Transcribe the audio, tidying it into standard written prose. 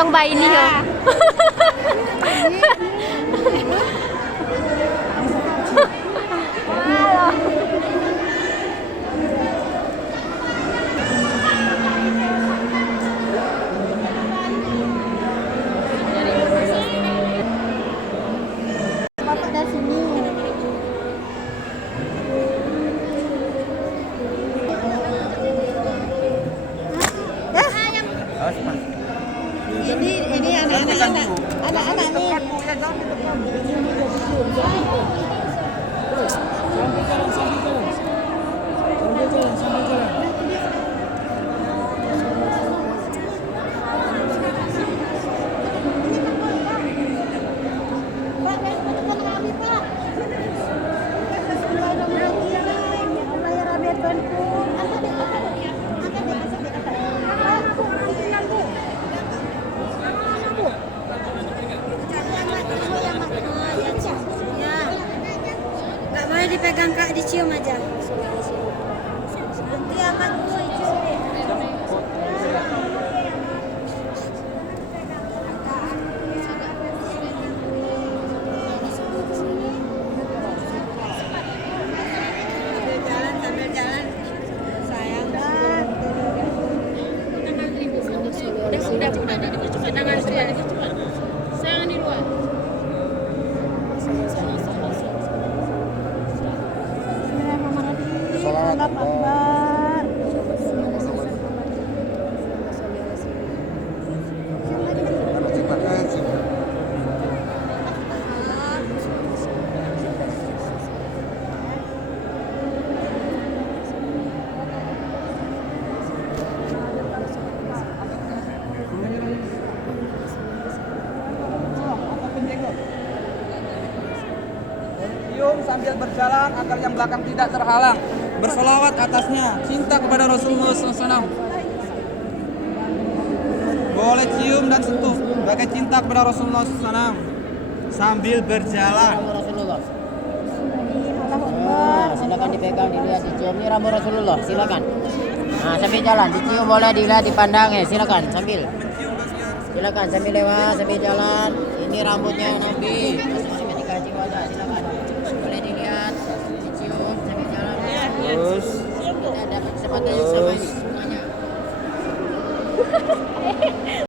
gendong bayi nih yo. Bapak dari sini. Ini anak-anak nih. Pak, tekan kami, Pak. Allah ya Rabbi, Tuanku. Angkat deh, angkat deh. Angkat deh, angkat deh, angkat deh. Bu, pimpinan, Bu. Bu. Ya. Nggak boleh dipegang, Kak, dicium aja. Nanti akan Bu, dicium deh. Sambil jalan, sayang. Udah, tangan saya. Sayang di luar. Sholawat Akbar. Cium sambil berjalan agar yang belakang tidak terhalang. Bersolawat atasnya, cinta kepada Rasulullah SAW. Boleh cium dan sentuh sebagai cinta kepada Rasulullah SAW sambil berjalan. Rasulullah. Allahu Akbar. Silakan dipegang, dilihat, dicium. Ini rambut Rasulullah. Silakan. Nah, sambil jalan, dicium boleh, dilihat, dipandang ya. Silakan sambil. Silakan sambil lewat, sambil jalan. Ini rambutnya Nabi. Sambil dikaji wajah. Silakan. Boleh dilihat, dicium sambil jalan. Terus Kita dapat kesempatan yang sama ini semuanya.